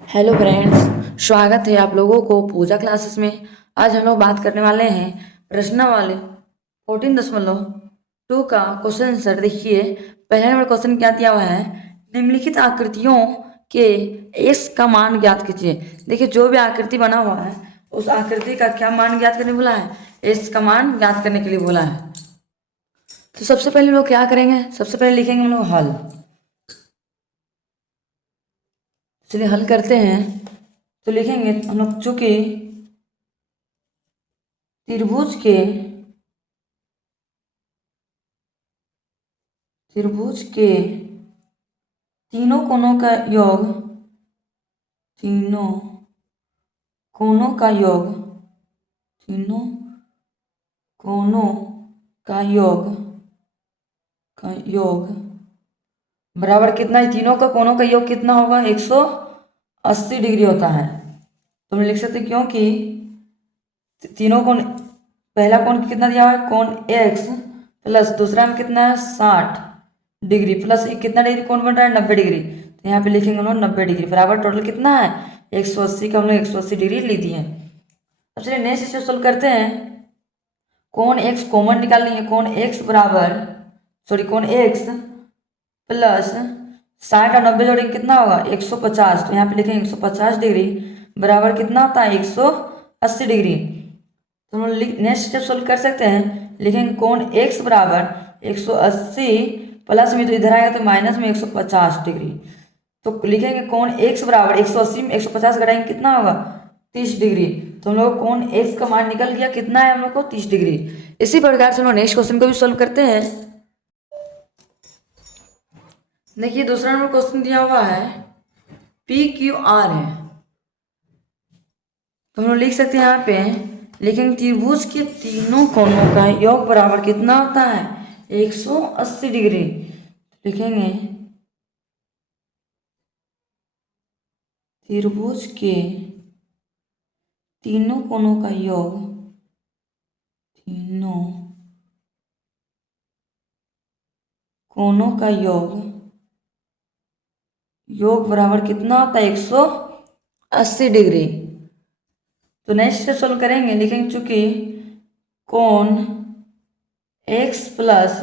Hello friends, स्वागत है आप लोगों को पूजा क्लासेस में। आज हम लोग बात करने वाले हैं प्रश्नावली 14.2 का क्वेश्चन आंसर। देखिए, पहले नंबर क्वेश्चन क्या दिया हुआ है, निम्नलिखित आकृतियों के एक्स का मान ज्ञात कीजिए। देखिए, जो भी आकृति बना हुआ है उस आकृति का क्या मान ज्ञात करने बोला है, एक्स का मान ज्ञात करने के लिए बोला है। तो सबसे पहले हम लोग क्या करेंगे, सबसे पहले लिखेंगे हम लोग हल। चलिए हल करते हैं। तो लिखेंगे हम लोग, चूंकि त्रिभुज के तीनों कोनों का योग, तीनों कोनों का योग, तीनों कोनों का योग बराबर कितना है, तीनों का कोनों का योग कितना होगा, 180 डिग्री होता है। तो हम लिख सकते हैं, क्योंकि तीनों कोण, पहला कोण कितना दिया हुआ है, कोण एक्स प्लस दूसरा में कितना है 60 डिग्री प्लस कितना डिग्री कोण बन रहा है 90 डिग्री। तो यहाँ पे लिखेंगे हम लोग 90 डिग्री बराबर टोटल कितना है 180 का हम लोग 180 डिग्री ली दिए। अब चलिए नेक्स्ट स्टेप सोल्व करते हैं। कोण एक्स कॉमन निकालनी है, कोण एक्स प्लस 60 और 90 जोड़ेंगे कितना होगा 150। तो यहाँ पे लिखेंगे 150 डिग्री बराबर कितना होता है 180 डिग्री। तो हम नेक्स्ट स्टेप सोल्व कर सकते हैं, लिखेंगे कोण x बराबर 180 प्लस में तो इधर आएगा तो माइनस में 150 डिग्री। तो लिखेंगे कोण x बराबर 180 में 150 घटाएंगे कितना होगा 30 डिग्री। तो हम लोग कोण x का मान निकल गया, कितना है हम लोग को 30 डिग्री। इसी प्रकार से हम लोग नेक्स्ट क्वेश्चन को भी सोल्व करते हैं। देखिए, दूसरा नंबर क्वेश्चन दिया हुआ है PQR है। तो हम लोग लिख सकते हैं यहाँ पे, लेकिन त्रिभुज के तीनों कोनों का योग बराबर कितना होता है 180 डिग्री। लिखेंगे त्रिभुज के तीनों कोनों का योग, तीनों कोनों का योग बराबर कितना होता है 180 डिग्री। तो नेक्स्ट सोल्व करेंगे, लिखेंगे चूंकि कोण x plus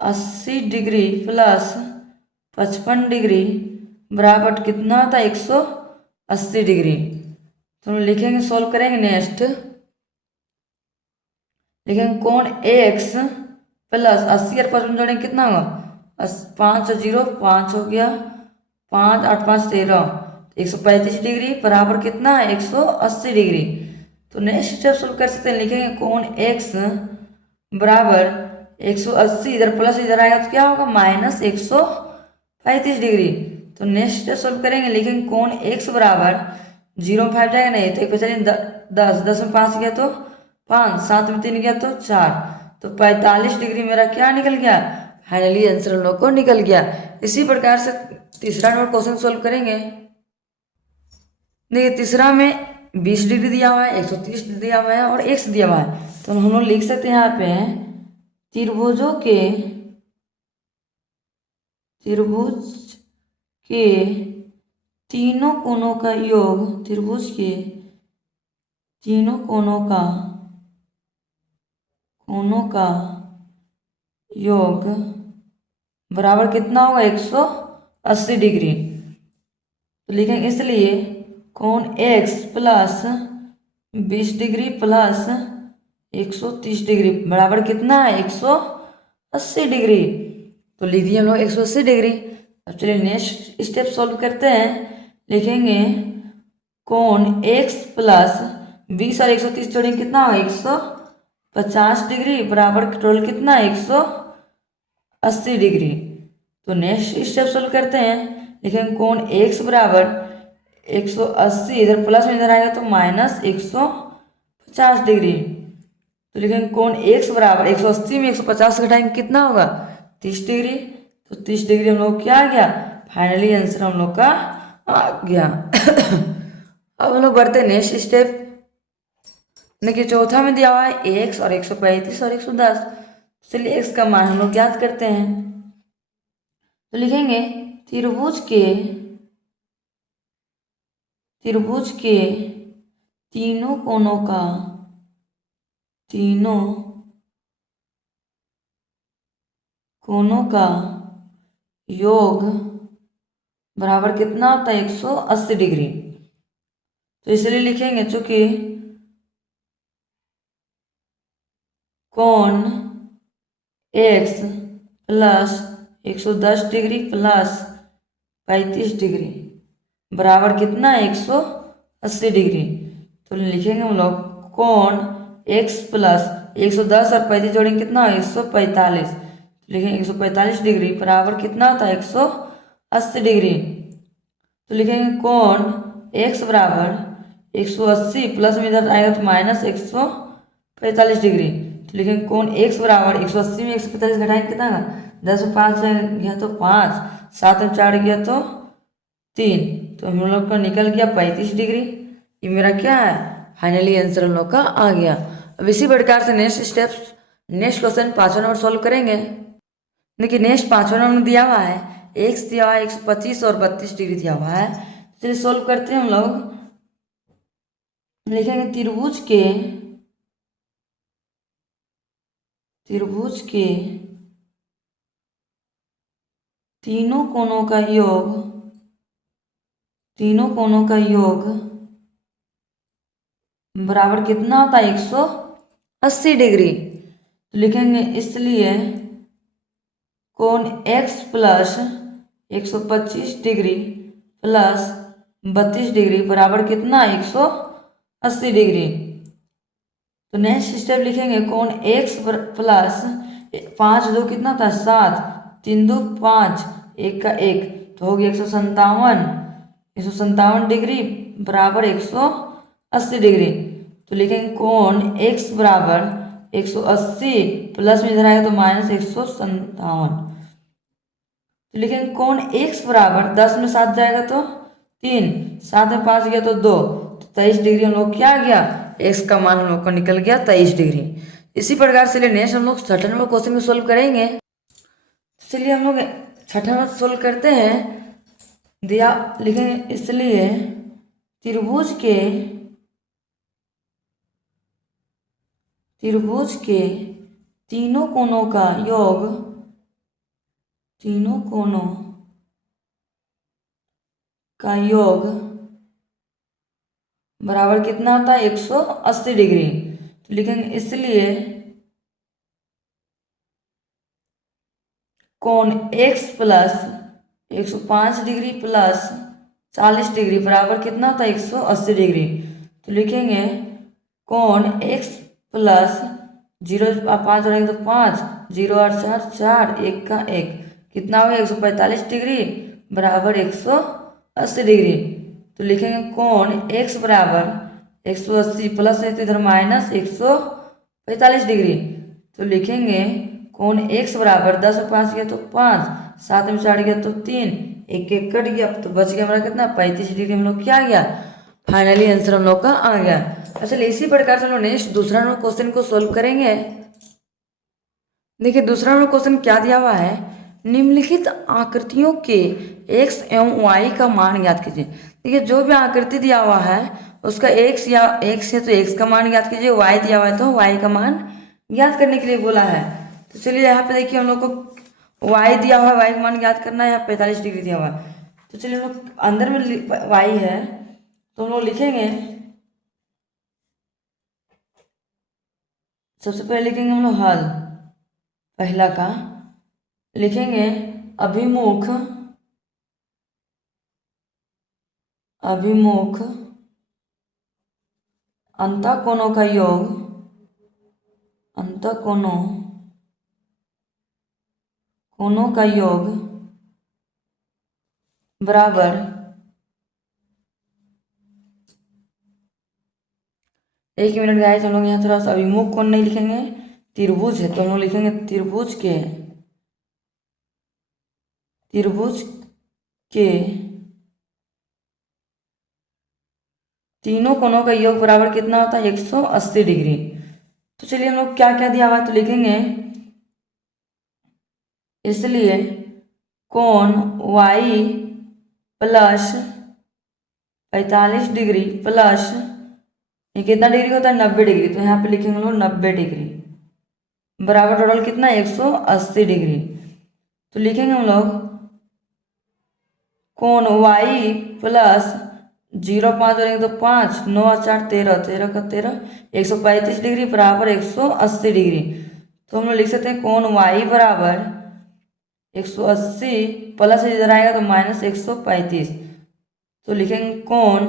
80 degree plus 55 degree बराबर कितना था 180 डिग्री। तो हम लिखेंगे, सोल्व करेंगे नेक्स्ट, लिखेंगे कोण x प्लस 80 और 55 जोड़ेंगे कितना होगा 5 और 0 5 हो गया, 5 8 5 13, 135 डिग्री बराबर कितना है 180 डिग्री। तो नेक्स्ट स्टेप सोल्व कर सकते हैं, लिखेंगे कोण x बराबर 180, इधर प्लस इधर आएगा तो क्या होगा माइनस 135 डिग्री। तो नेक्स्ट स्टेप सोल्व करेंगे, लिखेंगे कोण x बराबर 0 में 5 जाएगा नहीं तो एक बचा 10, 10 में 5 गया तो 5, 7 में 3 गया तो 4, तो 45 डिग्री मेरा क्या निकल गया, फाइनली आंसर हम लोग को निकल गया। इसी प्रकार से तीसरा नंबर क्वेश्चन सोल्व करेंगे। देखिए, तीसरा में 20 डिग्री दिया हुआ है, 130 दिया हुआ है और x दिया हुआ है। तो हम लोग लिख सकते हैं यहाँ पे, त्रिभुजों के त्रिभुज के तीनों कोनों का योग, त्रिभुज के तीनों कोनों का योग बराबर कितना होगा 180 डिग्री। तो लिखेंगे इसलिए कोण x plus 20 degree plus 130 degree बराबर कितना है 180 डिग्री। तो लिख दिए हम लोग 180 डिग्री। अब चलिए नेक्स्ट स्टेप सॉल्व करते हैं, लिखेंगे कोण x प्लस 20 और 130 जोड़ेंगे कितना होगा 150 डिग्री बराबर टोटल कितना 180 डिग्री। तो नेक्स्ट स्टेप सोल्व करते हैं, लिखेंगे कोण x बराबर 180, इधर प्लस में इधर आएगा तो माइनस 150 डिग्री। तो लिखेंगे कोण x बराबर 180 में 150 घटाएंगे कितना होगा 30 डिग्री। तो 30 डिग्री हम लोग क्या आ गया, फाइनली आंसर हम लोग का आ गया। अब हम लोग बढ़ते नेक्स्ट स्टेप। देखिए, चौथा में दिया हुआ है x और 135 और 110। चलिए x का मान हम लोग ज्ञात करते हैं। तो लिखेंगे त्रिभुज के त्रिभुज के तीनों कोनों का योग बराबर कितना होता है 180 डिग्री। तो इसलिए लिखेंगे चूंकि कोण x plus 110 degree plus 35 degree बराबर कितना है 180 डिग्री। तो लिखेंगे हम लोग कोण x प्लस 110 और 35 जोड़ेंगे कितना हो 145। लिखेंगे 145 डिग्री बराबर कितना होता है 180 डिग्री। तो लिखेंगे कोण x बराबर 180 प्लस में इधर आएगा तो माइनस 145 डिग्री। तो लिखेंगे कोण x बराबर 180 में 145 घटाएंगे कितना 10 में 5 गया तो 5, 7 में 4 गया तो 3, तो हम लोग का निकल गया 35 डिग्री। ये मेरा क्या है फाइनली आंसर हम लोग का आ गया। अब इसी प्रकार से नेक्स्ट क्वेश्चन 5वां नंबर सॉल्व करेंगे। देखिए नेक्स्ट 5वां नंबर दिया हुआ है x दिया हुआ है 125 और 32 डिग्री दिया हुआ है। चलिए सॉल्व करते हैं हम लोग। लिखेंगे त्रिभुज के तीनों कोनों का योग बराबर कितना होता है 180 डिग्री। तो लिखेंगे इसलिए कोण x plus 125 degree plus 32 degree बराबर कितना 180 डिग्री। तो नेक्स्ट स्टेप लिखेंगे कोण x प्लस 5 दो कितना था 7, 3 दो 5, 1 का 1 तो हो गया 157 डिग्री बराबर 180 डिग्री। तो लिखेंगे कोण x बराबर 180 प्लस में इधर आएगा तो माइनस 157। तो लिखेंगे कोण x बराबर 10 में 7 जाएगा तो 3, 7 में 5 गया तो 2, तो 23 डिग्री हम लोग क्या आ गया x का मान हम लोग का निकल गया 23 डिग्री। इसी प्रकार से नेक्स्ट हम लोग 6ठा नंबर क्वेश्चन को सोल्व करेंगे। चलिए हम लोग 6ठा नंबर सोल्व करते हैं। दिया लिखेंगे इसलिए त्रिभुज के तीनों कोनों का योग बराबर कितना होता है 180 डिग्री। तो लिखेंगे इसलिए कोण x plus 105 degree plus 40 degree बराबर कितना होता है 180 डिग्री। तो लिखेंगे कोण x प्लस 0 5 जोड़ेंगे तो 5, 0 और 4 4, 1 का 1 कितना हो गया 145 डिग्री बराबर 180 डिग्री। तो लिखेंगे कोण x बराबर 180 प्लस है तो इधर माइनस 145 डिग्री। तो लिखेंगे कोण x बराबर 10 में 5 गया तो 5, 7 में 4 गया तो 3, 1 1 कट गया तो बच गया हमारा कितना 35 डिग्री हम लोग क्या आ गया फाइनली आंसर हम लोग का आ गया। अच्छा इसी प्रकार से हम लोग नेक्स्ट दूसरा नंबर क्वेश्चन को सोल्व करेंगे। देखिए दूसरा नंबर क्वेश्चन क्या दिया हुआ है निम्नलिखित आकृतियों के x एवं y का मान ज्ञात कीजिए। देखिए जो भी आकृति दिया हुआ है उसका x या x है तो x का मान ज्ञात कीजिए, y दिया हुआ है तो y का मान ज्ञात करने के लिए बोला है। तो चलिए यहाँ पे देखिए हम लोग को y दिया हुआ है, y का मान ज्ञात करना है, यहाँ 45 डिग्री दिया हुआ है। तो चलिए हम लोग अंदर में y है तो हम लोग लिखेंगे सबसे पहले लिखेंगे हम लोग हल पहला का लिखेंगे अभिमुख अंतःकोणों का योग बराबर एक मिनट गाइस हम लोग यहाँ थोड़ा सा अभिमुख कोण नहीं लिखेंगे, त्रिभुज है तो हम लोग लिखेंगे त्रिभुज के तीनों कोणों का योग बराबर कितना होता है 180 डिग्री। तो चलिए हम लोग क्या क्या दिया हुआ है तो लिखेंगे इसलिए कोण y प्लस 45 डिग्री प्लस ये कितना डिग्री होता है 90 डिग्री, तो यहाँ पे लिखेंगे हम लोग 90 डिग्री बराबर टोटल कितना 180 डिग्री। तो लिखेंगे हम लोग कोण वाई प्लस 0.5 जोड़ेंगे तो 5 9 4 13 13 का 13 135 डिग्री बराबर 180 डिग्री। तो हम लोग लिख सकते हैं कोण वाई बराबर 180 प्लस इधर आएगा तो माइनस 135। तो लिखेंगे कोण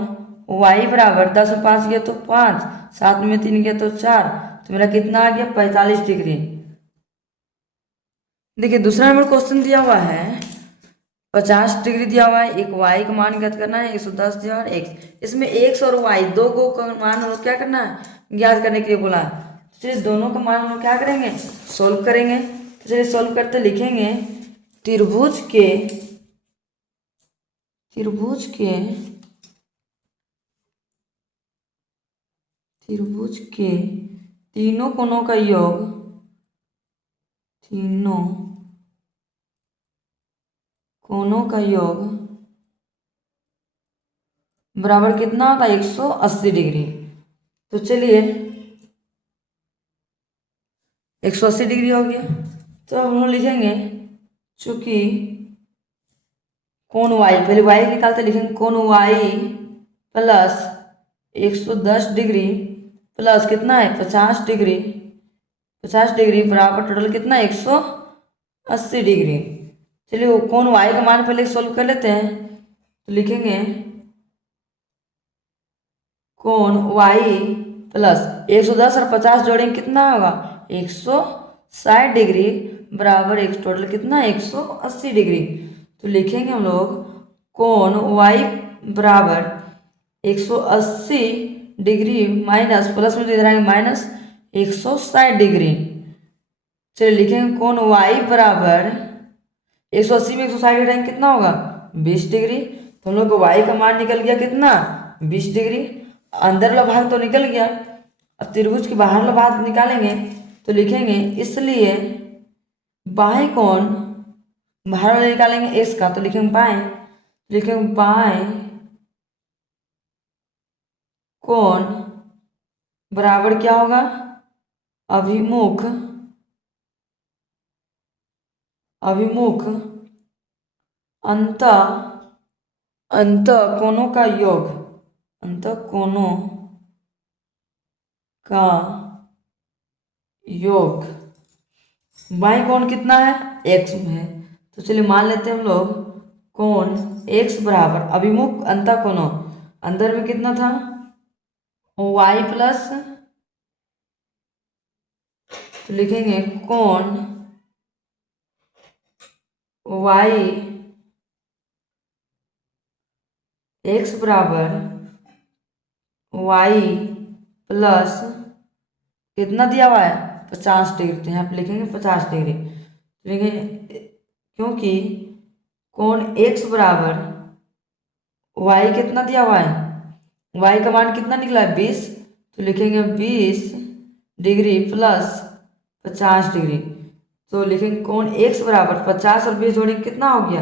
वाई बराबर 10 में 5 गया तो 5, 7 में 3 गया तो 4, तो मेरा कितना आ गया 45 डिग्री। देखिए दूसरा नंबर क्वेश्चन दिया हुआ है 50 डिग्री दिया हुआ है, एक वाई का मान ज्ञात करना है, 110 दिया और एक्स, इसमें एक्स और वाई दो को का मान हम लोग क्या करना है ज्ञात करने के लिए बोला है। तो चलिए दोनों का मान हम लोग क्या करेंगे सोल्व करेंगे। तो चलिए सोल्व करते लिखेंगे त्रिभुज के त्रिभुज के तीनों कोणों का योग, तीनों कोणों का योग बराबर कितना होता है 180 डिग्री। तो चलिए 180 डिग्री हो गया। तो हम लोग लिखेंगे चूंकि कोण वाई, पहले वाई निकालते लिखेंगे कोण वाई प्लस 110 डिग्री प्लस कितना है 50 डिग्री, 50 डिग्री बराबर टोटल कितना 180 डिग्री। चलिए वो कोण वाई का मान पहले सोल्व कर लेते हैं। तो लिखेंगे कोण वाई प्लस 110 और 50 जोड़ेंगे कितना होगा 160 डिग्री बराबर एक टोटल कितना 180 डिग्री। तो लिखेंगे हम लोग कोण वाई बराबर 180 डिग्री माइनस प्लस में इधर आएंगे माइनस 160 डिग्री। चलिए लिखेंगे कोण वाई बराबर 180 में 160 घटाएंगे कितना होगा 20 डिग्री। तो हम लोग को वाई का मान निकल गया कितना 20 डिग्री, अंदर वाला भाग तो निकल गया। अब त्रिभुज के बाहर वाला भाग निकालेंगे तो लिखेंगे इसलिए बाएं कोण बाहर वाला निकालेंगे एक्स का, तो लिखेंगे बाएं, लिखेंगे बाएं कोण बराबर क्या होगा अभिमुख अंत कोणों का योग, अंत कोणों का योग। बाएं कोण कितना है x में है, तो चलिए मान लेते हैं हम लोग कोण x बराबर अभिमुख अंत कोणों, अंदर में कितना था y प्लस, तो लिखेंगे कोण y x बराबर y प्लस कितना दिया हुआ है 50 डिग्री, तो यहाँ पे लिखेंगे 50 डिग्री। लिखेंगे क्योंकि कोण x बराबर y कितना दिया हुआ है y का मान कितना निकला है 20, तो लिखेंगे 20 डिग्री प्लस 50 डिग्री। तो लिखेंगे कोण x बराबर 50 और 20 जोड़ेंगे कितना हो गया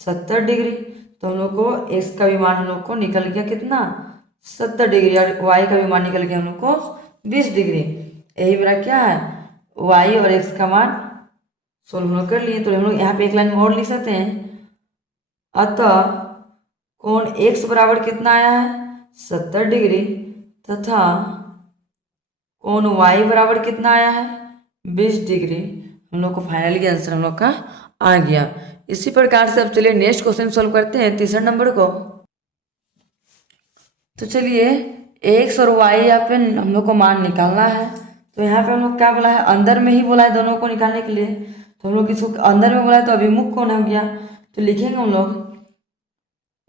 70 डिग्री। तो हम लोग को x का भी मान हम लोग को निकल गया कितना 70 डिग्री और y का भी मान निकल गया हम लोग को 20 डिग्री। यही मेरा क्या है y और x का मान सोल्व हम लोग कर लिए। तो हम लोग यहाँ पे एक लाइन में और लिख सकते हैं अतः कोण x बराबर कितना आया है 70 डिग्री तथा कोण y बराबर कितना आया है 20 डिग्री। हम लोग को फाइनली आंसर हम लोग का आ गया। इसी प्रकार से अब चलिए नेक्स्ट क्वेश्चन सोल्व करते हैं तीसरे नंबर को। तो चलिए x और y यहाँ पे हम लोग को मान निकालना है। तो यहाँ पे हम लोग क्या बोला है अंदर में ही बोला है दोनों को निकालने के लिए, तो हम लोग इसको अंदर में बोला है तो अभिमुख कौन हो गया, तो लिखेंगे हम लोग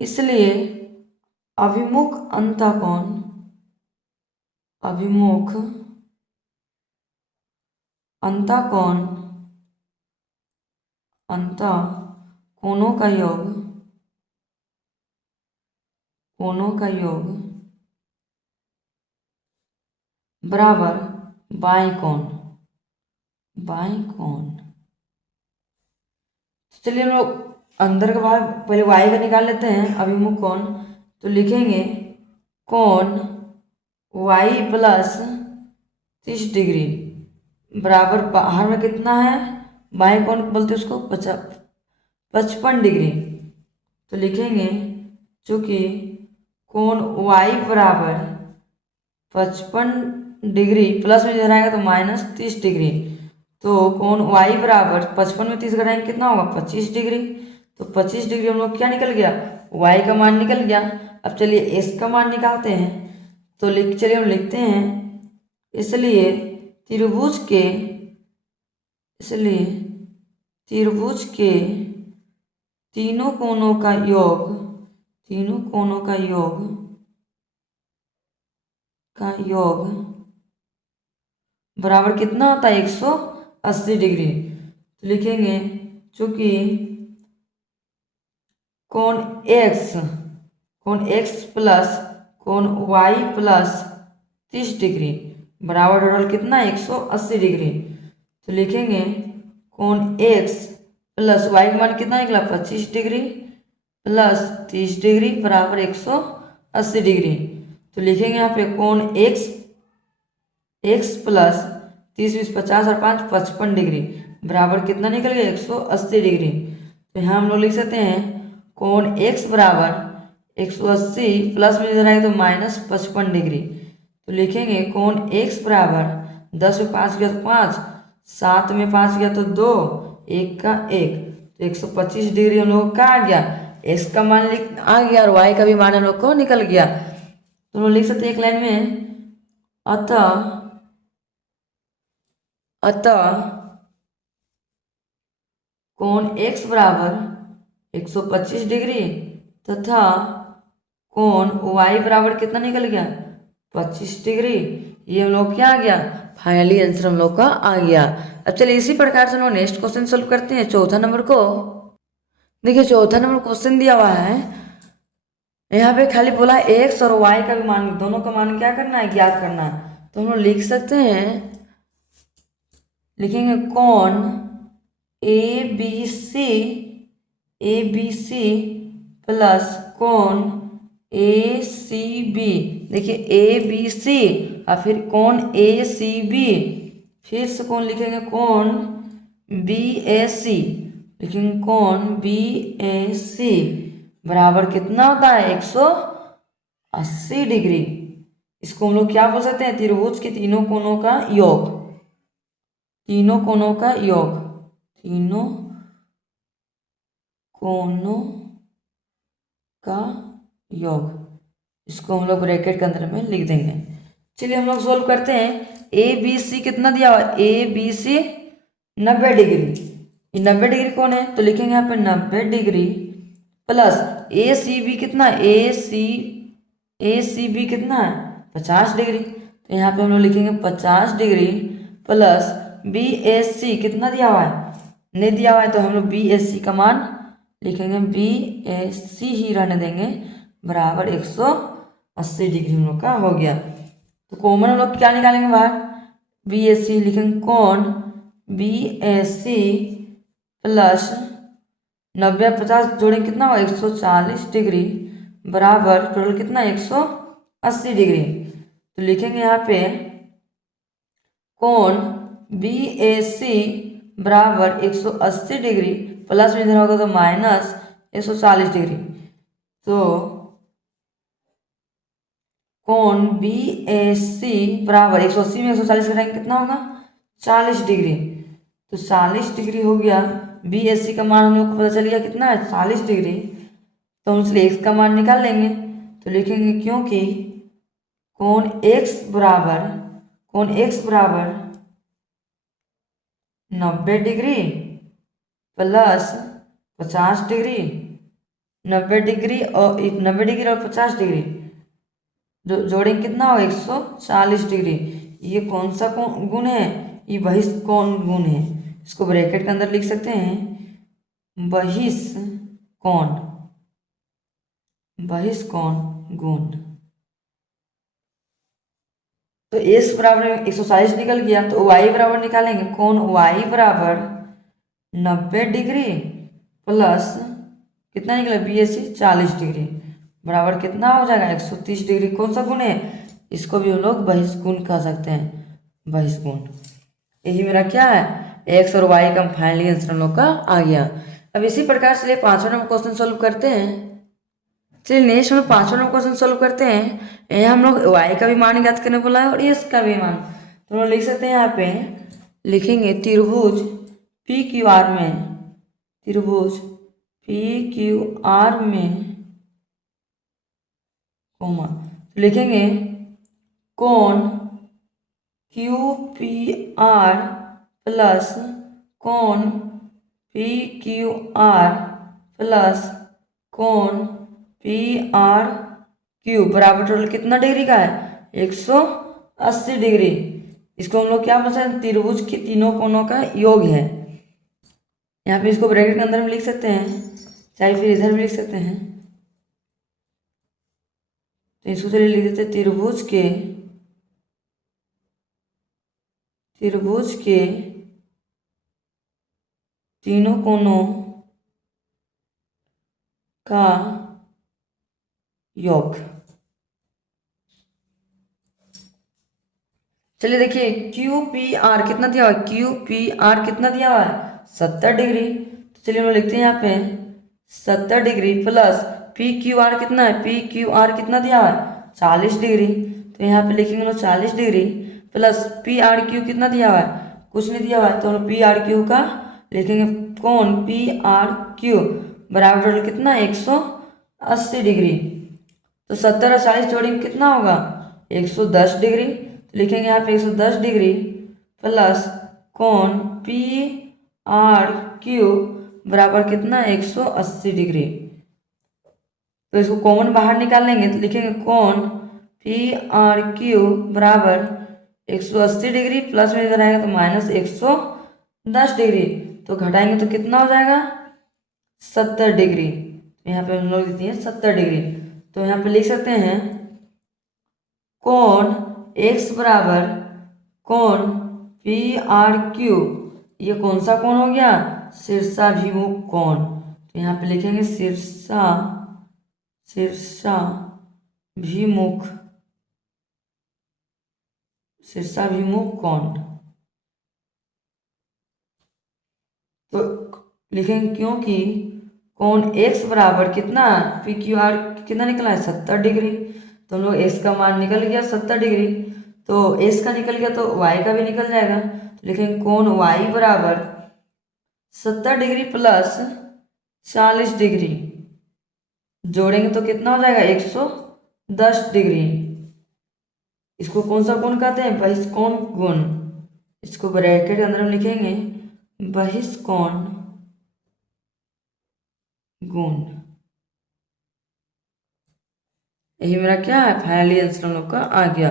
इसलिए अभिमुख अंतःकोण, अभिमुख अंतःकोण कोणों का योग, कोणों का योग बराबर बाएं कोण, बाएं कोण। चलिए हम लोग अंदर का भाग पहले y का निकाल लेते हैं अभिमुख कोण। तो लिखेंगे कोण y प्लस 30 डिग्री बराबर बाहर में कितना है, बाएं कोण बोलते हैं उसको 55 डिग्री। तो लिखेंगे चूंकि कोण y बराबर 55 डिग्री प्लस में इधर आएगा तो -30 डिग्री, तो कोण y बराबर 55 में 30 घटाएंगे कितना होगा 25 डिग्री। तो 25 डिग्री हम लोग क्या निकल गया, y का मान निकल गया। अब चलिए s का मान निकालते हैं। तो चलिए हम लिखते हैं इसलिए त्रिभुज के तीनों कोणों का योग बराबर कितना होता है 180 डिग्री। तो लिखेंगे चूंकि कोण x प्लस कोण y प्लस 30 डिग्री बराबर टोटल कितना 180 डिग्री। तो लिखेंगे कोण x प्लस y का मान कितना निकला 25 डिग्री प्लस 30 डिग्री बराबर 180 डिग्री। तो लिखेंगे यहाँ पे कोण x प्लस 30 20 50 और 5 55 डिग्री बराबर कितना निकल गया 180 डिग्री। तो यहाँ हम लोग लिख सकते हैं कोण x बराबर 180 प्लस में इधर आएगा तो -55 डिग्री। तो लिखेंगे कोण x बराबर 10 में 5 गया तो 5, 7 में 5 गया तो 2, 1 का 1, तो 125 डिग्री हम लोग का आ गया, x का मान आ गया और y का भी मान हम लोग को निकल गया। तो हम लोग लिख सकते हैं एक लाइन में अतः कोण x बराबर 125 डिग्री तथा कोण y बराबर कितना निकल गया 25 डिग्री। ये हम लोग क्या आ गया, फाइनली आंसर हम लोग का आ गया। अब चलिए इसी प्रकार से हम लोग नेक्स्ट क्वेश्चन सोल्व करते हैं, चौथा नंबर को। देखिए चौथा नंबर क्वेश्चन दिया हुआ है, यहाँ पे खाली बोला x और y का भी मान, दोनों का मान क्या करना है, ज्ञात करना है। तो हम लोग लिख सकते हैं, लिखेंगे कोण ABC प्लस कोण ACB। देखिए ABC और फिर कोण ACB, फिर से कोण लिखेंगे कोण BAC, लिखेंगे कोण BAC बराबर कितना होता है 180 डिग्री। इसको हम लोग क्या बोल सकते हैं, त्रिभुज के तीनों कोणों का योग, तीनों कोणों का योग। इसको हम लोग ब्रैकेट के अंदर में लिख देंगे। चलिए हम लोग सोल्व करते हैं। ABC कितना दिया हुआ, ABC 90 डिग्री, ये 90 डिग्री कौन है, तो लिखेंगे यहाँ पे 90 डिग्री प्लस ACB कितना, ACB कितना है 50 डिग्री। तो यहाँ पे हम लोग लिखेंगे 50 डिग्री प्लस BAC कितना दिया हुआ है, नहीं दिया हुआ है, तो हम लोग BAC का मान लिखेंगे, BAC ही रहने देंगे बराबर 180 डिग्री हम लोग का हो गया। तो कॉमन हम लोग क्या निकालेंगे बाहर, BAC लिखेंगे कोण BAC प्लस 90 और 50 जोड़े कितना हुआ 140 डिग्री बराबर टोटल कितना 180 डिग्री। तो लिखेंगे यहाँ पे कोण BAC बराबर 180 डिग्री प्लस में इधर होगा तो -140 डिग्री। तो कोण BAC बराबर 180 में 140 घटाएंगे कितना होगा 40 डिग्री। तो 40 डिग्री हो गया, BAC का मान हम लोग को पता चल गया कितना है 40 डिग्री। तो हम इसलिए x का मान निकाल लेंगे। तो लिखेंगे क्योंकि कोण x बराबर 90 डिग्री प्लस 50 डिग्री, 90 डिग्री और 50 डिग्री जोड़ेंगे कितना हो 140 डिग्री। ये कौन सा गुण है, ये बहिष्ठ कोण गुण है। इसको ब्रैकेट के अंदर लिख सकते हैं, बहिष्ठ कोण गुण। तो x बराबर 140 निकल गया, तो y बराबर निकालेंगे, कोण y बराबर 90 डिग्री प्लस कितना निकला BAC 40 डिग्री बराबर कितना हो जाएगा 130 डिग्री। कौन सा गुण है, इसको भी हम लोग बहिष्गुण कह सकते हैं, बहिष्गुण। यही मेरा क्या है, एक्स और वाई का फाइनली आंसर हम लोग का आ गया। अब इसी प्रकार से 5वां नंबर क्वेश्चन सोल्व करते हैं। चलिए नेक्स्ट हम 5वां नंबर क्वेश्चन सोल्व करते हैं। ये हम लोग वाई का भी मान ज्ञात करने बोला है और एक्स का भी मान, तो हम लोग लिख सकते हैं। यहाँ पे लिखेंगे त्रिभुज पी क्यू आर में, त्रिभुज पी क्यू आर में कोमा, तो लिखेंगे कोण क्यू पी आर प्लस कोण पी क्यू आर प्लस कोण पी आर क्यू बराबर टोटल कितना डिग्री का है, 180 डिग्री। इसको हम लोग क्या बोल सकते हैं, त्रिभुज के तीनों कोणों का योग है। यहाँ पे इसको ब्रैकेट के अंदर में लिख सकते हैं, चाहे फिर इधर भी लिख सकते हैं। तो इसको चलिए लिख देते हैं त्रिभुज के तीनों कोणों का योग। चलिए देखिए क्यू पी आर कितना दिया हुआ है, क्यू पी आर कितना दिया हुआ है 70 डिग्री। तो चलिए हम लोग लिखते हैं यहाँ पे 70 degree plus P Q R कितना है, पी क्यू आर कितना दिया हुआ है 40 डिग्री। तो यहाँ पे लिखेंगे लोग 40 degree plus P R Q कितना दिया हुआ है, कुछ नहीं दिया हुआ है, तो हम पी आर क्यू का लिखेंगे कौन पी आर क्यू बराबर टोटल कितना 180 डिग्री। तो 70 और 40 जोड़ेंगे कितना होगा 110 डिग्री। तो लिखेंगे यहाँ पे 110 डिग्री प्लस कोण पी आर क्यू बराबर कितना 180 डिग्री। तो इसको कॉमन बाहर निकाल लेंगे, तो लिखेंगे कोण पी आर क्यू बराबर 180 डिग्री प्लस में इधर आएगा तो माइनस 110 डिग्री। तो घटाएंगे तो कितना हो जाएगा 70 डिग्री। यहाँ पे हम लोग लिखते हैं 70 डिग्री। तो यहाँ पे लिख सकते हैं कोण x बराबर कोण पी आर क्यू, ये कौन सा कोण हो गया, शीर्षाभिमुख कोण। तो यहाँ पे लिखेंगे शीर्षाभिमुख कोण। तो लिखेंगे क्योंकि कोण x बराबर कितना पी क्यू आर कितना निकला है 70 डिग्री। तो हम लोग x का मान निकल गया 70 डिग्री, तो x का निकल गया तो y का भी निकल जाएगा। तो लिखेंगे कोण y बराबर 70 डिग्री प्लस 40 डिग्री जोड़ेंगे तो कितना हो जाएगा 110 डिग्री। इसको कौन सा कोण कहते हैं, बहिष्कोण गुण। इसको ब्रैकेट के अंदर हम लिखेंगे बहिष्कोण गुण। यही मेरा क्या है फाइनली आंसर हम लोग का आ गया।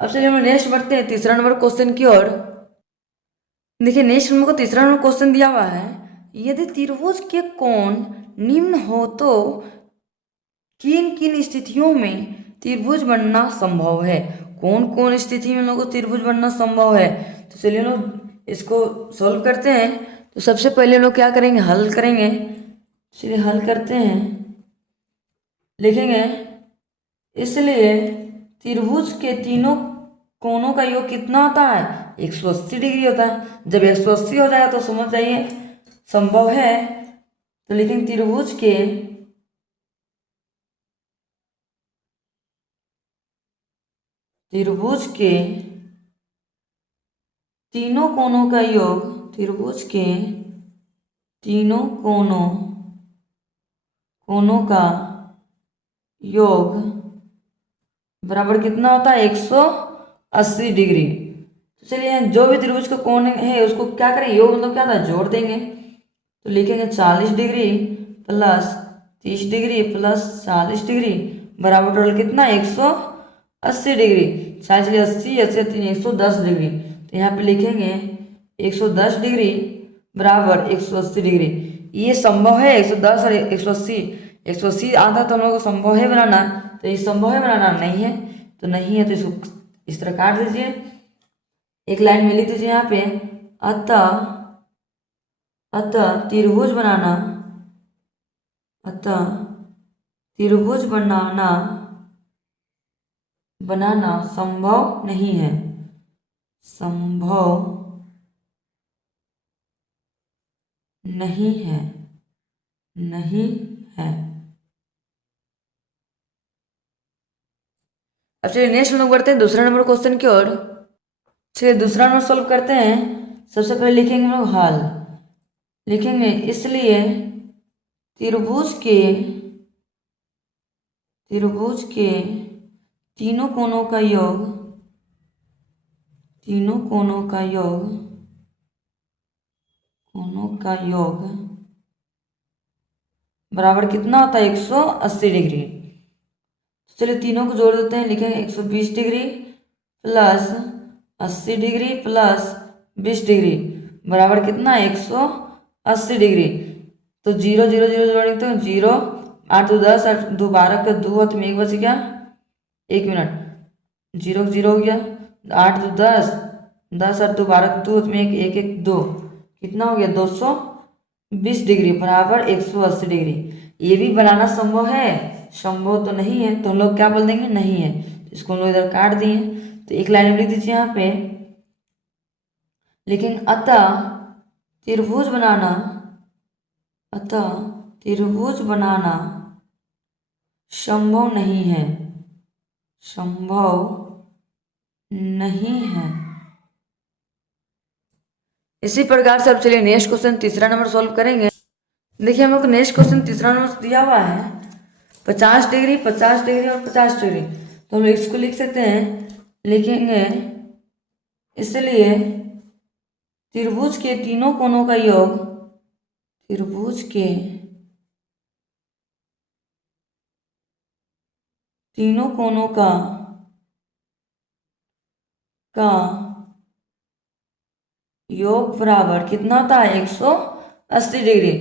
अब चलिए हम नेक्स्ट बढ़ते हैं तीसरा नंबर क्वेश्चन की ओर। देखिए नेक्स्ट नंबर को तीसरा नंबर क्वेश्चन दिया हुआ है, यदि त्रिभुज के कोण निम्न हो तो किन किन स्थितियों में त्रिभुज बनना संभव है। कौन कौन स्थिति में लोगों को त्रिभुज बनना संभव है। तो चलिए लोग इसको सोल्व करते हैं। तो सबसे पहले लोग क्या करेंगे, हल करेंगे। चलिए हल करते हैं, लिखेंगे इसलिए त्रिभुज के तीनों कोणों का योग कितना होता है 180 डिग्री होता है। जब 180 हो जाएगा तो समझ जाइए संभव है। तो लिखेंगे त्रिभुज के तीनों कोणों का योग, त्रिभुज के तीनों कोणों का योग बराबर कितना होता है 180 डिग्री। तो चलिए जो भी त्रिभुज का कोण है उसको क्या करें, योग मतलब क्या था जोड़ देंगे। तो लिखेंगे 40 degree plus 30 degree plus 40 degree बराबर टोटल कितना 180 डिग्री। 40 80 80 3 110 डिग्री। तो यहाँ पे लिखेंगे 110 डिग्री बराबर 180 डिग्री। ये संभव है 110 और 180, 180 आता तो हम लोग को संभव है बनाना, तो ये संभव है बनाना नहीं है, तो नहीं है तो इसको इस तरह काट दीजिए। एक लाइन में लिख दीजिए यहाँ पे अतः त्रिभुज त्रिभुज बनाना संभव नहीं है, संभव नहीं है, नहीं है। अब चलिए नेक्स्ट हम लोग बढ़ते हैं दूसरा नंबर क्वेश्चन की ओर। चलिए दूसरा नंबर सॉल्व करते हैं। सबसे पहले लिखेंगे हम लोग हल, लिखेंगे इसलिए त्रिभुज के तीनों कोणों का योग, तीनों कोणों का योग बराबर कितना होता है 180 डिग्री। चलिए तीनों को जोड़ देते हैं, लिखेंगे 120 degree plus 80 degree plus 20 degree बराबर कितना 180 डिग्री। तो 0 0 0 जोड़ेंगे तो 0, 8 2 10, 8 2 12 का 2 हाथ में 1 बच गया, 1 मिनट, 0 0 हो गया, 8 2 10, 10 8 2 12 का 2 हाथ में 1 1 1 2, कितना हो गया 220 डिग्री बराबर 180 डिग्री। ये भी बनाना संभव है, संभव तो नहीं है, तो हम लोग क्या बोल देंगे नहीं है। तो इसको हम लोग इधर काट दिए, तो एक लाइन में लिख दीजिए यहाँ पे, लेकिन अतः त्रिभुज बनाना संभव नहीं है, संभव नहीं है। इसी प्रकार से अब चलिए नेक्स्ट क्वेश्चन तीसरा नंबर सॉल्व करेंगे। देखिए हम लोग को नेक्स्ट क्वेश्चन तीसरा नंबर दिया हुआ है 50 डिग्री 50 डिग्री और 50 डिग्री। तो हम लोग इसको लिख सकते हैं, लिखेंगे इसलिए त्रिभुज के तीनों कोणों का योग, त्रिभुज के तीनों कोणों का योग बराबर कितना होता है 180 डिग्री।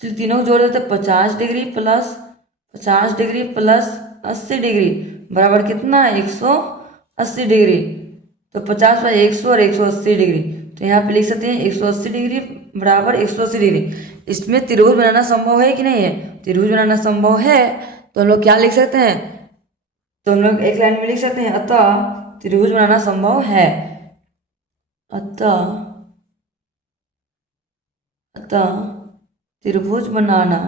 तो तीनों को जोड़ देते हैं, 50 degree plus 50 degree plus 80 degree बराबर कितना है 180 डिग्री। तो 50 पर 100 और 180 डिग्री, तो यहाँ पे लिख सकते हैं 180 डिग्री बराबर 180 डिग्री। इसमें त्रिभुज बनाना संभव है कि नहीं है, त्रिभुज बनाना संभव है। तो हम लोग क्या लिख सकते हैं, तो हम लोग एक लाइन में लिख सकते हैं अतः त्रिभुज बनाना संभव है, अतः त्रिभुज बनाना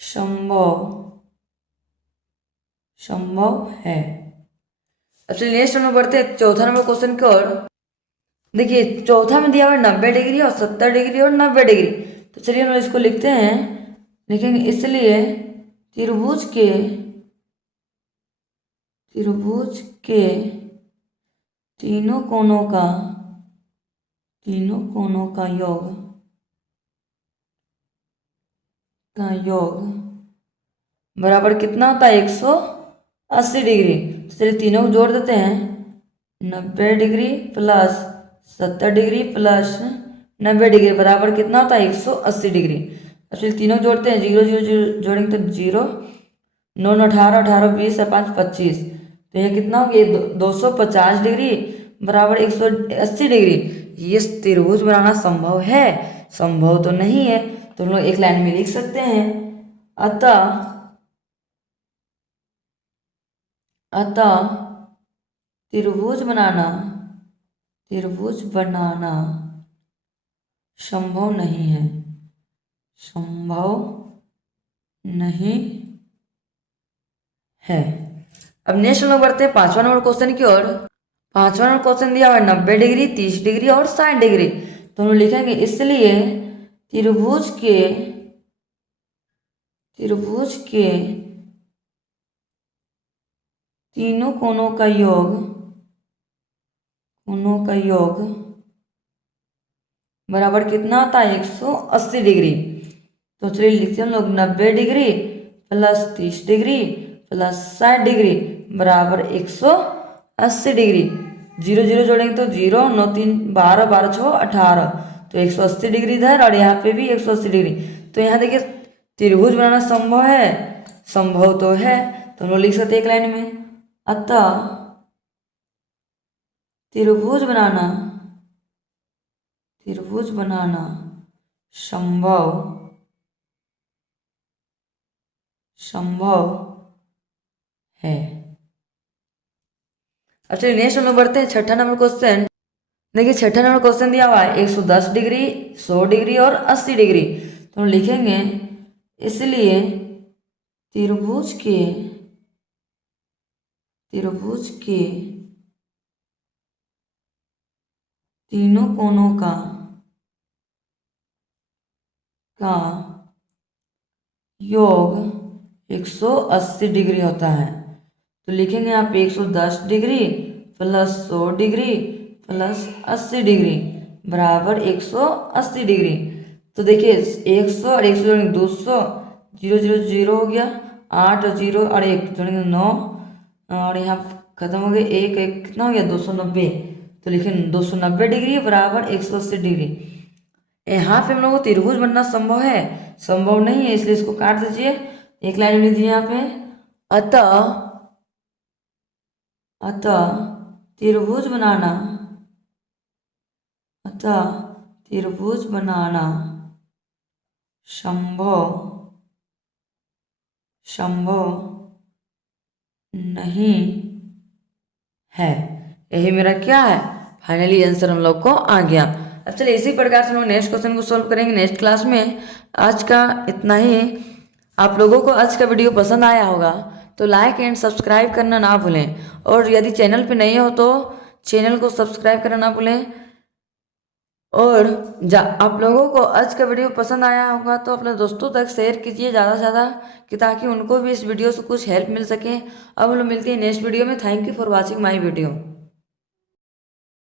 संभव है। अब चलिए नेक्स्ट नंबर बढ़ते हैं चौथा नंबर क्वेश्चन की ओर। देखिए चौथा में दिया हुआ 90 डिग्री और 70 डिग्री और 90 डिग्री। तो चलिए हम इसको लिखते हैं, लिखेंगे इसलिए त्रिभुज के तीनों कोणों का योग बराबर कितना होता है 180 डिग्री। तो चलिए तीनों को जोड़ देते हैं, 90 degree plus 70 degree plus 90 degree बराबर कितना होता है 180 डिग्री। अब चलिए तीनों जोड़ते हैं, 0 0 0 जोड़ेंगे तो 0, 9 9 18 18 20 और 5 25, तो यह कितना हो गया 250 डिग्री बराबर 180 डिग्री। ये त्रिभुज बनाना संभव है, संभव तो नहीं है। तो हम लोग एक लाइन में लिख सकते हैं अतः त्रिभुज बनाना संभव नहीं है, संभव नहीं है। अब नेक्स्ट लोग बढ़ते हैं पांचवा नंबर क्वेश्चन की ओर। पांचवा नंबर क्वेश्चन दिया हुआ है 90 डिग्री 30 डिग्री और 60 डिग्री। तो हम लिखेंगे इसलिए त्रिभुज के तीनों कोणों का योग बराबर कितना आता है 180 डिग्री। तो चलिए लिखते हैं हम लोग 90 degree plus 30 degree plus 60 degree बराबर 180 डिग्री। 0 0 जोड़ेंगे तो 0, 9 3 12 12 6 18, तो 180 डिग्री इधर और यहाँ पे भी 180 डिग्री। तो यहाँ देखिए त्रिभुज बनाना संभव है, संभव तो है। तो हम लोग लिख सकते हैं एक लाइन में अतः त्रिभुज बनाना संभव संभव है। अब चलिए नेक्स्ट हम लोग बढ़ते हैं छठा नंबर क्वेश्चन। देखिए छठा नंबर क्वेश्चन दिया हुआ है 110 डिग्री, 100 डिग्री और 80 डिग्री। तो हम लिखेंगे इसलिए त्रिभुज के तीनों कोनों का योग 180 डिग्री होता है। तो लिखेंगे यहाँ पे 110 degree plus 100 degree plus 80 degree बराबर 180 डिग्री। तो देखिए 100 और 100 जोड़ेंगे 200, 0 0 0 हो गया, 8 और 0 और 1 जोड़ेंगे 9, और यहाँ खत्म हो गया, एक एक कितना हो गया 290। तो लिखेंगे 290 डिग्री बराबर 180 डिग्री। यहाँ पे हम लोग को त्रिभुज बनना संभव है, संभव नहीं है, इसलिए इसको काट दीजिए। एक लाइन लिख दीजिए यहाँ पे, अतः त्रिभुज बनाना संभव नहीं है। यही मेरा क्या है, फाइनली आंसर हम लोग को आ गया। अब चलिए इसी प्रकार से हम लोग नेक्स्ट क्वेश्चन को सॉल्व करेंगे नेक्स्ट क्लास में। आज का इतना ही। आप लोगों को आज का वीडियो पसंद आया होगा तो लाइक एंड सब्सक्राइब करना ना भूलें, और यदि चैनल पे नहीं हो तो चैनल को सब्सक्राइब करना ना भूलें। और आप लोगों को आज का वीडियो पसंद आया होगा तो अपने दोस्तों तक शेयर कीजिए ज़्यादा से ज़्यादा, कि ताकि उनको भी इस वीडियो से कुछ हेल्प मिल सके। अब हम लोग मिलते हैं नेक्स्ट वीडियो में। Thank you for watching my video.